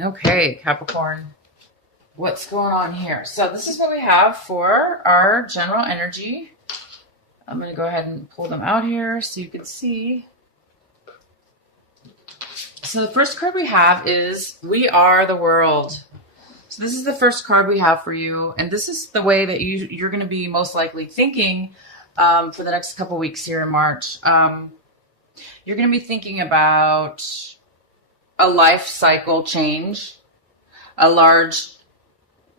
Okay, Capricorn, what's going on here? So this is what we have for our general energy. I'm going to go ahead and pull them out here so you can see. So the first card we have is We Are the World. So this is the first card we have for you. And this is the way that you're going to be most likely thinking for the next couple weeks here in March. You're going to be thinking about a life cycle change, a large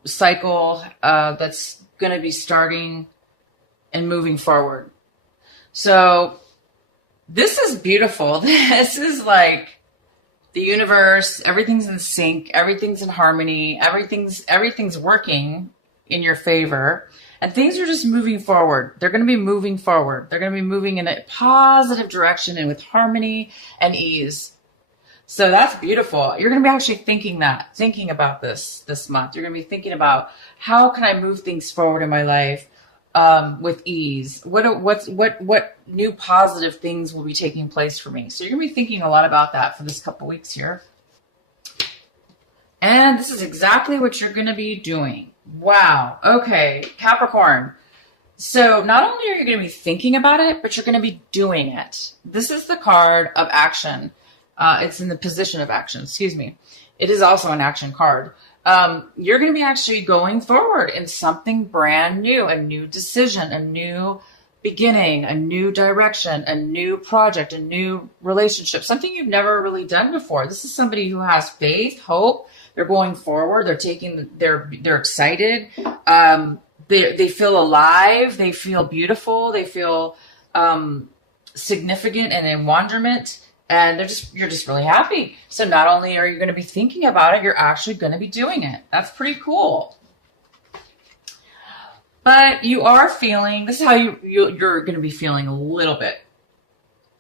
cycle that's going to be starting and moving forward. So this is beautiful. This is like the universe, everything's in sync, everything's in harmony, everything's working in your favor, and things are just moving forward. They're going to be moving forward. They're going to be moving in a positive direction and with harmony and ease. So that's beautiful. You're going to be actually thinking about this month. You're going to be thinking about, how can I move things forward in my life with ease? What new positive things will be taking place for me? So you're going to be thinking a lot about that for this couple weeks here. And this is exactly what you're going to be doing. Wow. Okay, Capricorn. So not only are you going to be thinking about it, but you're going to be doing it. This is the card of action. It's in the position of action, excuse me. It is also an action card. You're going to be actually going forward in something brand new, a new decision, a new beginning, a new direction, a new project, a new relationship, something you've never really done before. This is somebody who has faith, hope. They're going forward. They're excited. They feel alive. They feel beautiful. They feel significant and in wonderment. And you're just really happy. So not only are you going to be thinking about it, you're actually going to be doing it. That's pretty cool. But you are feeling, this is how you're going to be feeling a little bit.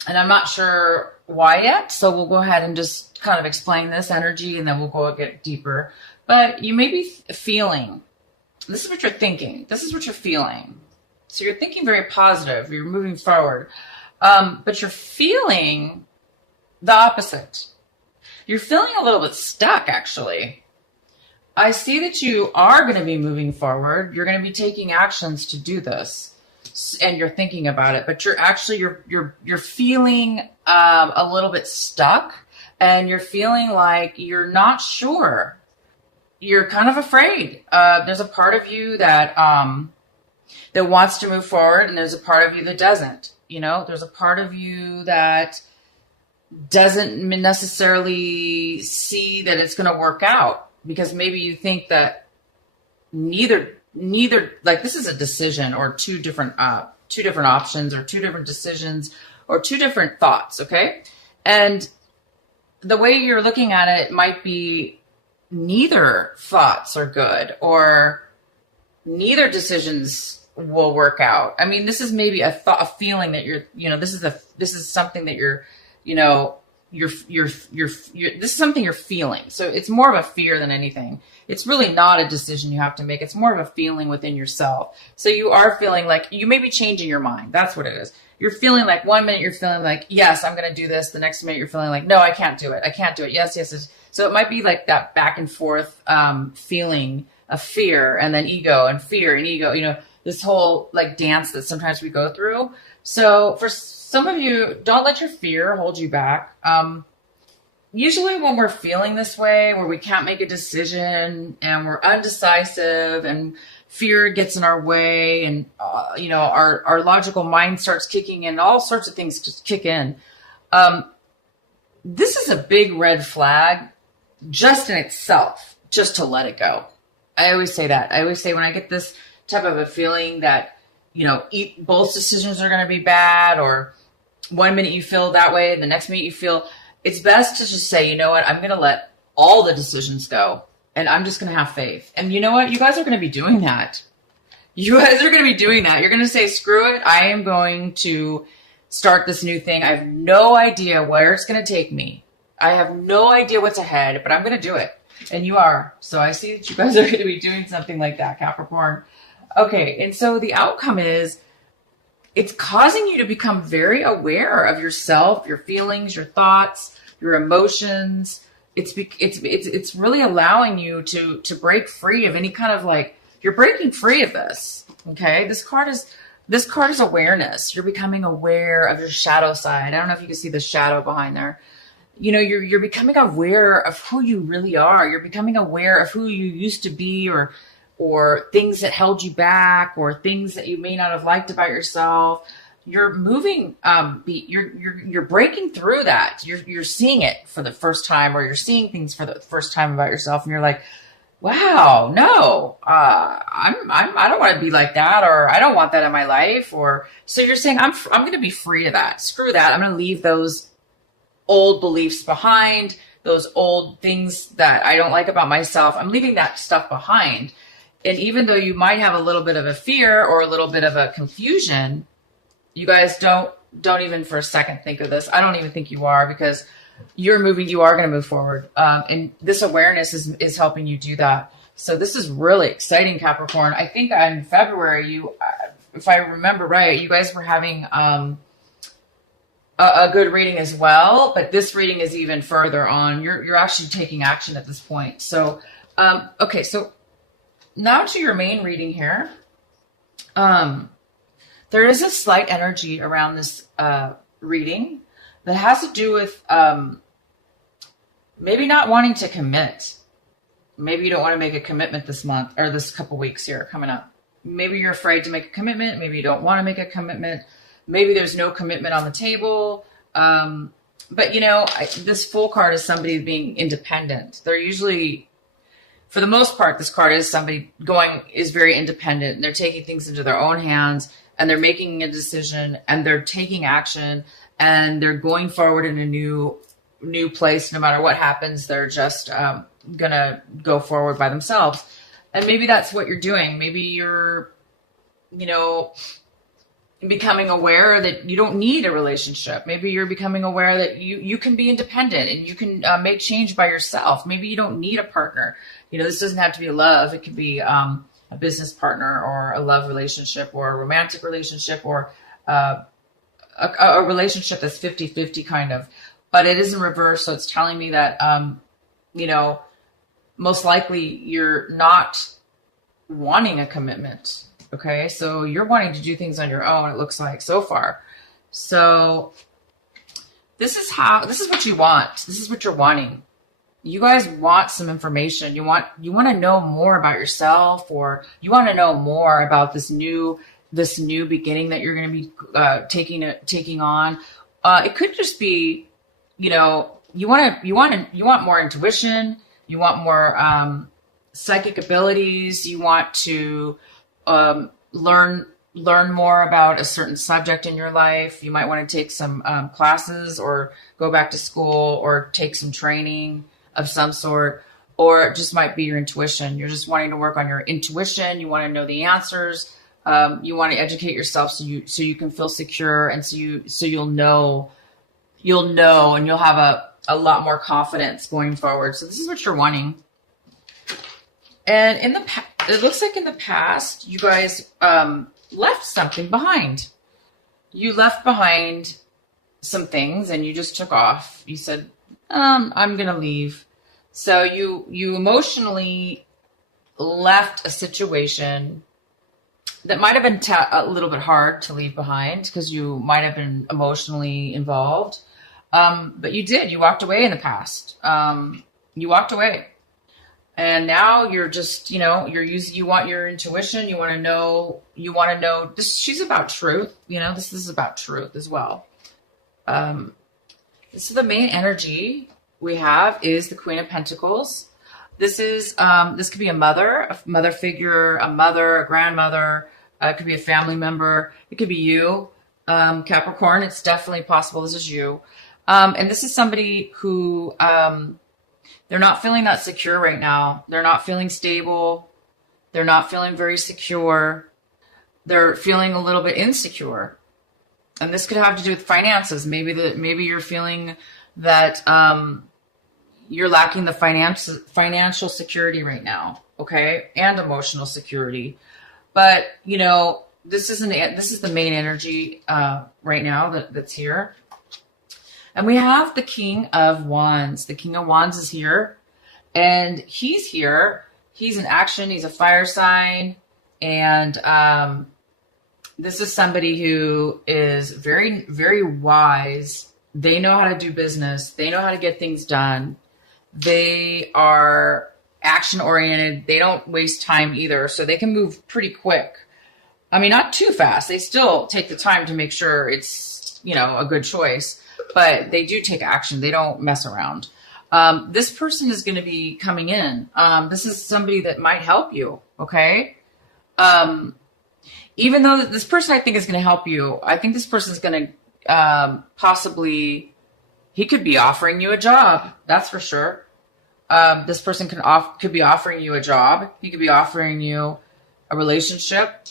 And I'm not sure why yet. So we'll go ahead and just kind of explain this energy, and then we'll go get deeper. But you may be feeling, this is what you're thinking. This is what you're feeling. So you're thinking very positive. You're moving forward. But you're feeling the opposite. You're feeling a little bit stuck, actually. I see that you are going to be moving forward. You're going to be taking actions to do this, and you're thinking about it. But you're feeling a little bit stuck, and you're feeling like you're not sure. You're kind of afraid. There's a part of you that wants to move forward, and there's a part of you that doesn't. You know, there's a part of you that doesn't necessarily see that it's going to work out, because maybe you think that neither, like, this is a decision, or two different options, or two different decisions, or two different thoughts. Okay. And the way you're looking at it might be neither thoughts are good, or neither decisions will work out. I mean, this is maybe a feeling that this is something that this is something you're feeling. So it's more of a fear than anything. It's really not a decision you have to make. It's more of a feeling within yourself. So you are feeling like you may be changing your mind. That's what it is. You're feeling like, one minute you're feeling like, yes, I'm going to do this. The next minute you're feeling like, no, I can't do it. I can't do it. Yes, yes, yes. So it might be like that back and forth feeling of fear, and then ego, and fear and ego, this whole like dance that sometimes we go through. So for some of you, don't let your fear hold you back. Usually when we're feeling this way, where we can't make a decision and we're undecisive and fear gets in our way, and our logical mind starts kicking in, all sorts of things just kick in. This is a big red flag just in itself, just to let it go. I always say that. I always say, when I get this type of a feeling that, both decisions are going to be bad, or one minute you feel that way, the next minute you feel, it's best to just say, you know what, I'm going to let all the decisions go, and I'm just going to have faith. And you know what? You guys are going to be doing that. You guys are going to be doing that. You're going to say, screw it. I am going to start this new thing. I have no idea where it's going to take me. I have no idea what's ahead, but I'm going to do it. And you are. So I see that you guys are going to be doing something like that, Capricorn. Okay. And so the outcome is, it's causing you to become very aware of yourself, your feelings, your thoughts, your emotions. it's really allowing you to break free of any kind of like, you're breaking free of this. Okay. This card is awareness. You're becoming aware of your shadow side. I don't know if you can see the shadow behind there. You know, you're becoming aware of who you really are. You're becoming aware of who you used to be, or things that held you back, or things that you may not have liked about yourself. You're moving, you're breaking through that. You're seeing it for the first time, or you're seeing things for the first time about yourself, and you're like, wow, no, I don't want to be like that, or I don't want that in my life. Or so you're saying, I'm going to be free of that. Screw that. I'm going to leave those old beliefs behind, those old things that I don't like about myself. I'm leaving that stuff behind. And even though you might have a little bit of a fear or a little bit of a confusion, you guys don't even for a second think of this. I don't even think you are, because you're moving, you are going to move forward. And this awareness is helping you do that. So this is really exciting, Capricorn. I think in February, if I remember right, you guys were having a good reading as well, but this reading is even further on. You're actually taking action at this point. So, okay. So now to your main reading here. There is a slight energy around this reading that has to do with maybe not wanting to commit. Maybe you don't want to make a commitment this month or this couple weeks here coming up. Maybe you're afraid to make a commitment. Maybe you don't want to make a commitment. Maybe there's no commitment on the table. But you know, this Fool card is somebody being independent. They're usually, for the most part, this card is somebody is very independent, and they're taking things into their own hands, and they're making a decision, and they're taking action, and they're going forward in a new place. No matter what happens, they're just gonna go forward by themselves. And maybe that's what you're doing. Maybe you're, you know, becoming aware that you don't need a relationship. Maybe you're becoming aware that you can be independent, and you can make change by yourself. Maybe you don't need a partner. You know, this doesn't have to be love. It could be a business partner, or a love relationship, or a romantic relationship, or a relationship that's 50-50 kind of. But it is in reverse. So it's telling me that, you know, most likely you're not wanting a commitment. Okay, so you're wanting to do things on your own, it looks like so far. So this is what you want. This is what you're wanting. You guys want some information. You want to know more about yourself, or you want to know more about this new beginning that you're going to be taking on. It could just be, you know, you want more intuition. You want more psychic abilities. You want to learn more about a certain subject in your life. You might want to take some classes, or go back to school, or take some training of some sort, or it just might be your intuition. You're just wanting to work on your intuition. You want to know the answers. You want to educate yourself so you can feel secure, and so you'll know, and you'll have a lot more confidence going forward. So this is what you're wanting. And it looks like in the past, you guys left something behind. You left behind some things, and you just took off. You said, I'm going to leave. So you emotionally left a situation that might have been a little bit hard to leave behind, because you might have been emotionally involved. But you did. You walked away in the past. You walked away. And now you're just, you know, you want your intuition. You want to know this. She's about truth. You know, this is about truth as well. So the main energy we have is the Queen of Pentacles. This could be a mother figure, a mother, a grandmother. It could be a family member. It could be you, Capricorn. It's definitely possible this is you. And this is somebody who, they're not feeling that secure right now. They're not feeling stable. They're not feeling very secure. They're feeling a little bit insecure. And this could have to do with finances. Maybe you're feeling that you're lacking the financial security right now, okay, and emotional security. But you know, this is the main energy right now that's here. And we have the King of Wands. The King of Wands is here, and he's here. He's in action. He's a fire sign. And this is somebody who is very, very wise. They know how to do business. They know how to get things done. They are action oriented. They don't waste time either. So they can move pretty quick. I mean, not too fast. They still take the time to make sure it's, you know, a good choice, but they do take action. They don't mess around. This person is going to be coming in. This is somebody that might help you. Okay. Even though this person I think is going to help you, I think this person is going to possibly, he could be offering you a job. That's for sure. This person could be offering you a job. He could be offering you a relationship.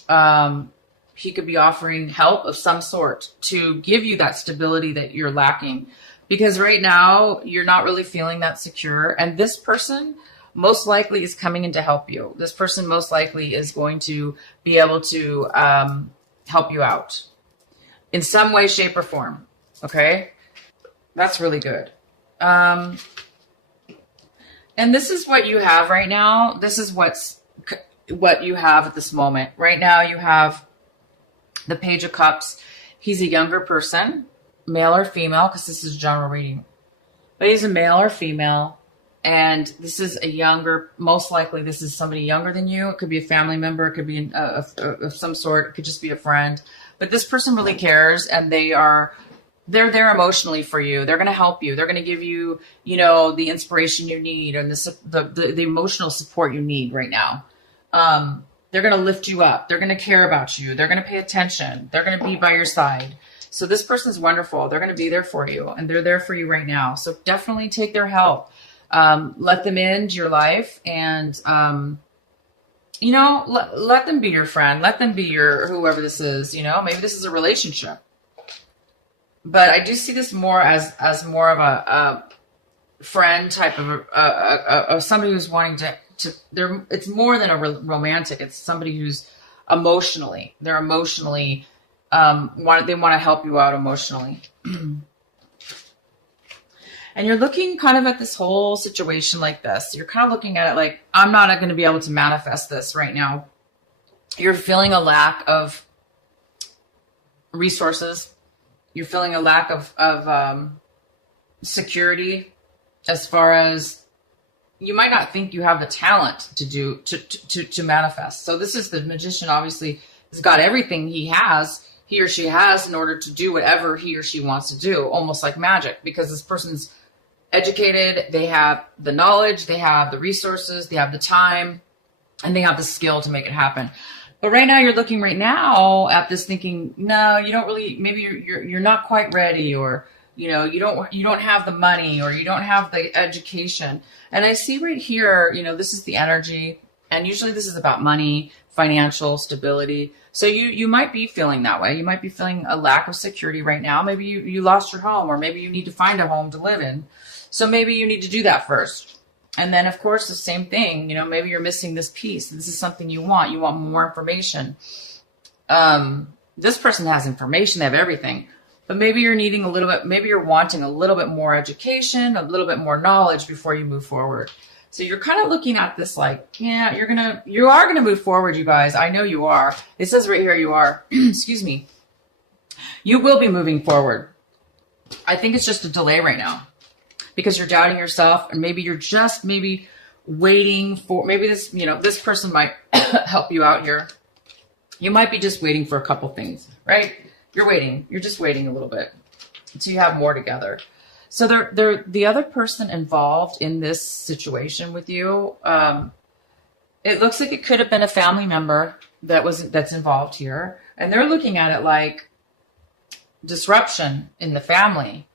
He could be offering help of some sort to give you that stability that you're lacking. Because right now you're not really feeling that secure. And this person most likely is coming in to help you. This person most likely is going to be able to help you out in some way, shape, or form. Okay? That's really good. And this is what you have right now. This is what you have at this moment. Right now you have the Page of Cups. He's a younger person, male or female, because this is a general reading. But he's a male or female, and this is a younger, most likely this is somebody younger than you. It could be a family member. It could be of some sort. It could just be a friend. But this person really cares, and they're there emotionally for you. They're going to help you. They're going to give you, you know, the inspiration you need and the emotional support you need right now. They're going to lift you up. They're going to care about you. They're going to pay attention. They're going to be by your side. So this person's wonderful. They're going to be there for you, and they're there for you right now. So definitely take their help. Let them into your life, and, you know, let them be your friend. Let them be your, whoever this is, you know, maybe this is a relationship. But I do see this more as more of a friend type of somebody who's wanting to it's more than a romantic. It's somebody who's emotionally, they want to help you out emotionally. And you're looking kind of at this whole situation like this. You're kind of looking at it like, I'm not going to be able to manifest this right now. You're feeling a lack of resources. You're feeling a lack of security, as far as you might not think you have the talent to manifest. So this is the magician, obviously has got everything he or she has in order to do whatever he or she wants to do, almost like magic, because this person's educated, they have the knowledge, they have the resources, they have the time, and they have the skill to make it happen. But right now you're looking right now at this thinking, no, you don't really, maybe you're not quite ready, or, you know, you don't have the money, or you don't have the education. And I see right here, you know, this is the energy, and usually this is about money, financial stability. So you might be feeling that way. You might be feeling a lack of security right now. Maybe you lost your home, or maybe you need to find a home to live in. So maybe you need to do that first. And then, of course, the same thing, you know, maybe you're missing this piece. This is something you want. You want more information. This person has information. They have everything. But maybe you're needing a little bit, maybe you're wanting a little bit more education, a little bit more knowledge before you move forward. So you're kind of looking at this like, yeah, you are going to move forward, you guys. I know you are. It says right here you are. Excuse me. You will be moving forward. I think it's just a delay right now, because you're doubting yourself, and maybe you're just waiting for, maybe this, you know, this person might help you out here. You might be just waiting for a couple things, right? You're waiting. You're just waiting a little bit until you have more together. So the other person involved in this situation with you, it looks like it could have been a family member that's involved here, and they're looking at it like disruption in the family.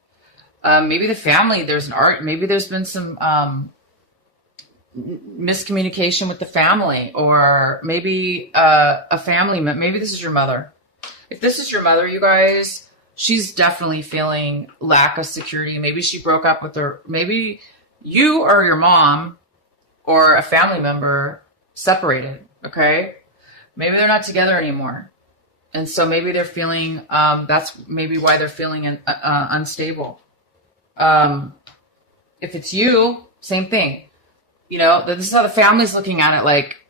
Maybe the family, maybe there's been some miscommunication with the family, or maybe a family, maybe this is your mother. If this is your mother, you guys, she's definitely feeling lack of security. Maybe she broke up with her. Maybe you or your mom or a family member separated, okay? Maybe they're not together anymore. And so maybe they're feeling, that's maybe why they're feeling unstable. If it's you, same thing. This is how the family's looking at it. Like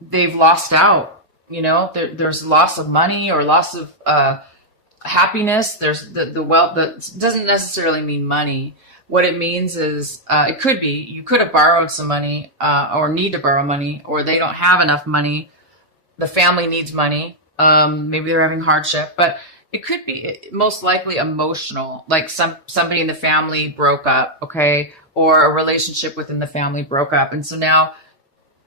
they've lost out. There's loss of money or loss of happiness. There's the wealth. That doesn't necessarily mean money. What it means is it could be you could have borrowed some money or need to borrow money, or they don't have enough money. The family needs money. Maybe they're having hardship, but it could be most likely emotional, like somebody in the family broke up, okay, or a relationship within the family broke up, and so now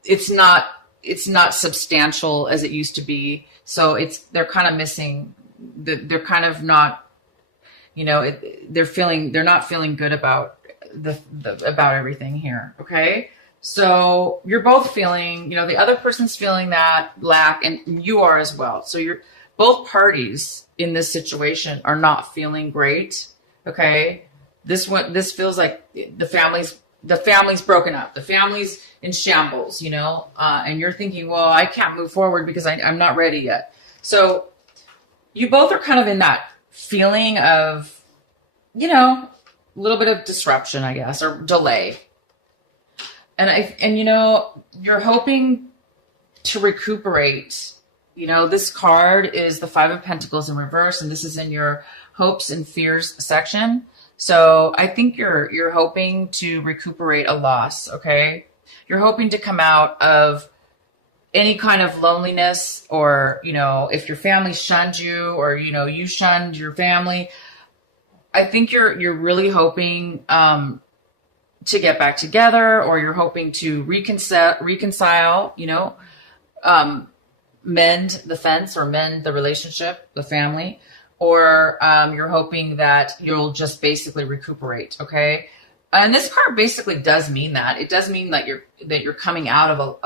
it's not substantial as it used to be. So they're kind of missing. They're kind of not. They're not feeling good about about everything here. Okay. So you're both feeling, the other person's feeling that lack, and you are as well. So both parties in this situation are not feeling great. Okay. This feels like the family's broken up. The family's in shambles, and you're thinking, well, I can't move forward because I'm not ready yet. So you both are kind of in that feeling of, a little bit of disruption, I guess, or delay. And you're hoping to recuperate. This card is the Five of Pentacles in reverse, and this is in your hopes and fears section. So I think you're hoping to recuperate a loss, okay? You're hoping to come out of any kind of loneliness, or, if your family shunned you, or, you shunned your family. I think you're really hoping to get back together, or you're hoping to reconcile, mend the fence or mend the relationship, the family, or you're hoping that you'll just basically recuperate. Okay. And this card basically does mean that. It does mean that you're coming out of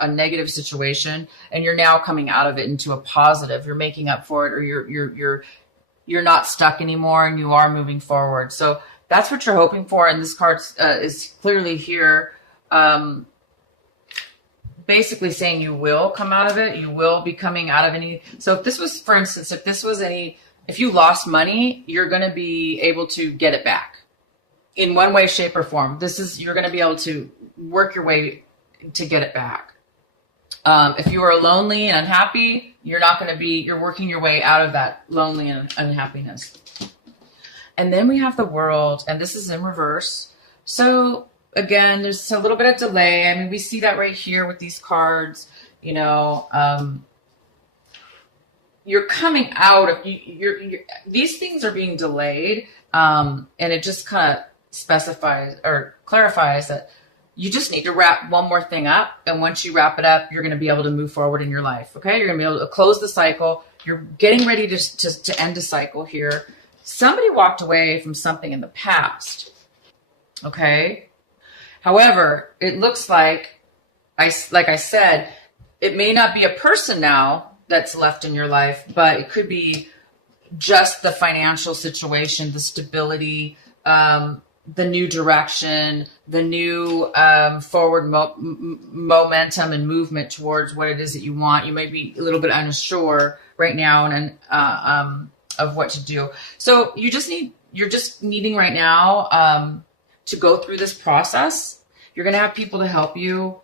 a negative situation, and you're now coming out of it into a positive. You're making up for it, or you're not stuck anymore, and you are moving forward. So that's what you're hoping for. And this card is clearly here, basically saying you will come out of it. You will be coming out of any. So if this was, for instance, if you lost money, you're going to be able to get it back in one way, shape, or form. You're going to be able to work your way to get it back. If you are lonely and unhappy, you're working your way out of that lonely and unhappiness. And then we have the World, and this is in reverse. So again, there's a little bit of delay. I mean, we see that right here with these cards. You're coming out of these things are being delayed, and it just kind of specifies or clarifies that you just need to wrap one more thing up, and once you wrap it up, you're going to be able to move forward in your life. Okay, you're going to be able to close the cycle. You're getting ready to end a cycle here. Somebody walked away from something in the past. Okay. However, it looks like I said, it may not be a person now that's left in your life, but it could be just the financial situation, the stability, the new direction, the new forward momentum and movement towards what it is that you want. You may be a little bit unsure right now and of what to do. So you're just needing right now to go through this process. You're going to have people to help you.